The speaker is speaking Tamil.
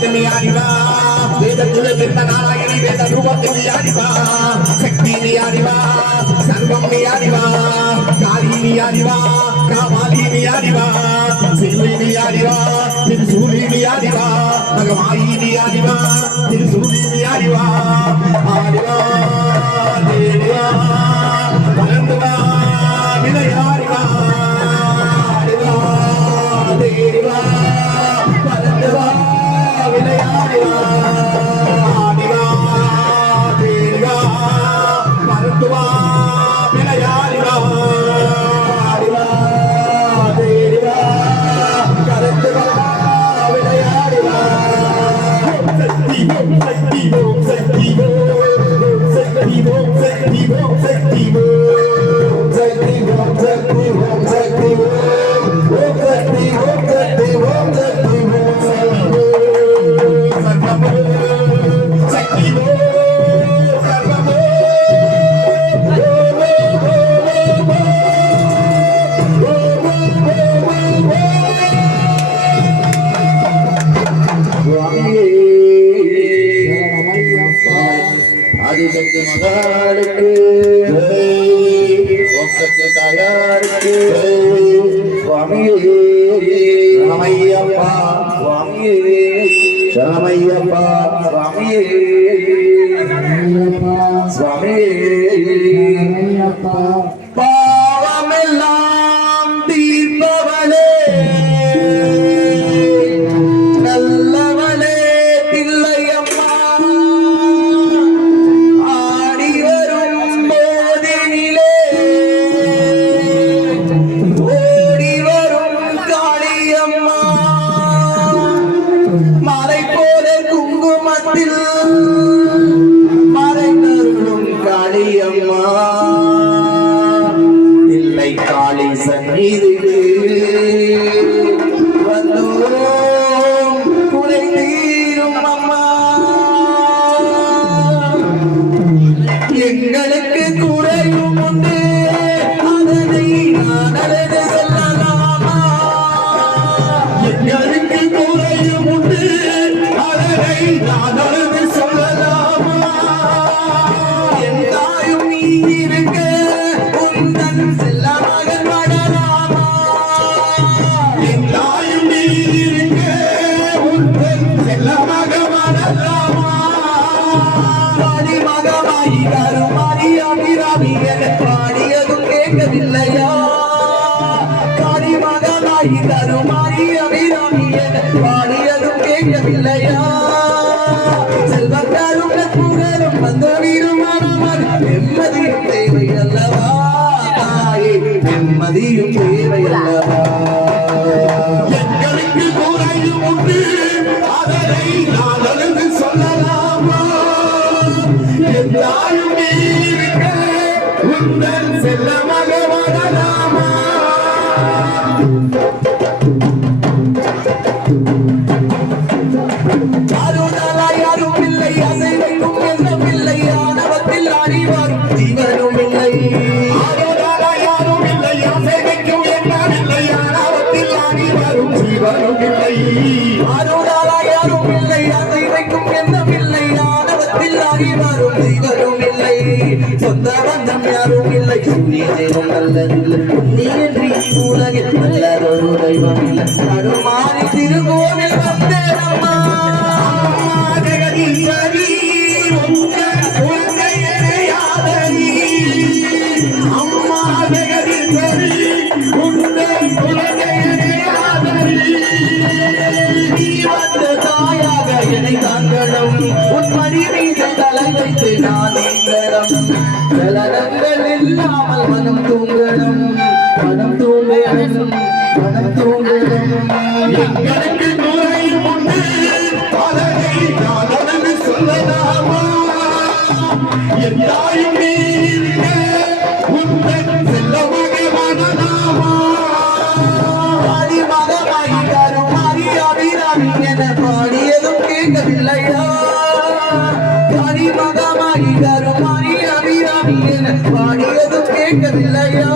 ரூபத்தில் அறிவா வேதத்துல பிறந்த நாராயணி வேத ரூபத்தில் அறிவா சக்தி நீ அறிவா சர்வம் நீ அறிவா காரி நீ அறிவா காமாலி நீ அறிவா சில்லி நீ அறிவா திருசூலி நீ அறிவா பகவாயி நீ அறிவா திருசூலி நீ அறிவா அறிவா தேவா பரந்துவா விளையாடிவா அறிவா தேவா பரந்துவா விளையாடிவா அறிவா தேவா பரந்துவா விளையாடிவா அறிவா தேவா பரந்துவா விளையாடிவா சக்தி சக்தி சக்தி சக்தி சக்தி சக்தி ஆதிசக்தி மகாளுக்கு ஓக்கத்து தாயாருக்கு சுவாமியே சரணமையப்பா சுவாமியே சரணமையப்பா சுவாமியே சுவாமியே பாவமெல்லாம் தீர்ப்பவளே நல்லவளே தில்லையம்மா ஆடி வரும் போதினிலே ஓடி வரும் காளியம்மா மலை போல குங்குமத்தில் மறைந்தருளும் காளியம்மா தில்லை காளி சந்நிதிக்கு வந்தோம் குறை தீரும் அம்மா எங்களுக்கு குறையும் உண்டு அதனை நான் அழைத்து சொல்லலாமா எங்களுக்கு குறையும் உண்டு அதனை நான் அழைத்து சொல்லலாமா என் தாயும் நீ இருக்க உந்தன் செல்ல மகன் வடலாமா என் தாயும் நீ இருக்க உந்தன் செல்ல மகன் வடலாமா மகமாயி கருமாரி அபிராமி என பாடியதும் கேட்கவில்லையா காரி மகமாயி கருமாரி அபிராமி என பாடியதும் கேட்கவில்லையா செல்வத்தாரும் நட்புகளும் வந்து வீருமானவர் நிம்மதியும் தேவை அல்லவா தாயே நிம்மதியும் தேவை அல்லவா எங்களுக்கு குறையும் உண்டு அதனை நான் அழுது சொல்லலாமா எல்லாரும் நீருக்க உந்தன் செல்ல மகவடலாமா அருணாலாய் யாரும் இல்லை அசைவைக்கும் எந்த பிள்ளை ஆணவத்தில் அறிவாரும் ஜீவனும் இல்லை அருணாலாய் யாரும் இல்லை அசைவைக்கும் எந்த பிள்ளை ஆணவத்தில் அறிவாரும் ஜீவனும் இல்லை அருணாலாய் யாரும் இல்லை அசைவைக்கும் எந்த பிள்ளை ஆணவத்தில் அறிவாரும் ஜீவனும் இல்லை சொந்த பந்தம் யாரும் இல்லை சூரிய தெய்வம் நல்லதில்லை நீ என்று உலகில் நல்லதொரு தெய்வம் இல்லை கருமாறி திருகோவில் வந்தேனம்மா ஜெகதீஸ்வரி உங்கள் குழந்தையனையாதனி அம்மா ஜெகதீஸ்வரி உங்கள் குழந்தையனையாதனி நீ வந்த தாயாக என்னை தாங்கணும் உன் மடி மீது தலை வைத்து நான் ஏங்கணும் சலனங்கள் இல்லாமல் மனம் தூங்கணும் மனம் தூங்கணும் மனம் தூங்கணும் எங்களுக்கு குறையும் உண்டு அதனை நான் உடனே சொல்லலாமா என் தாயும் நீங்க உந்தன் செல்லமாக வாழலாமா ஆதி மகமாயி கருமாரி அபிராமி என பாடியதும் கேட்கவில்லையா ஆதி மகமாயி கருமாரி அபிராமி என பாடியதும் கேட்கவில்லையா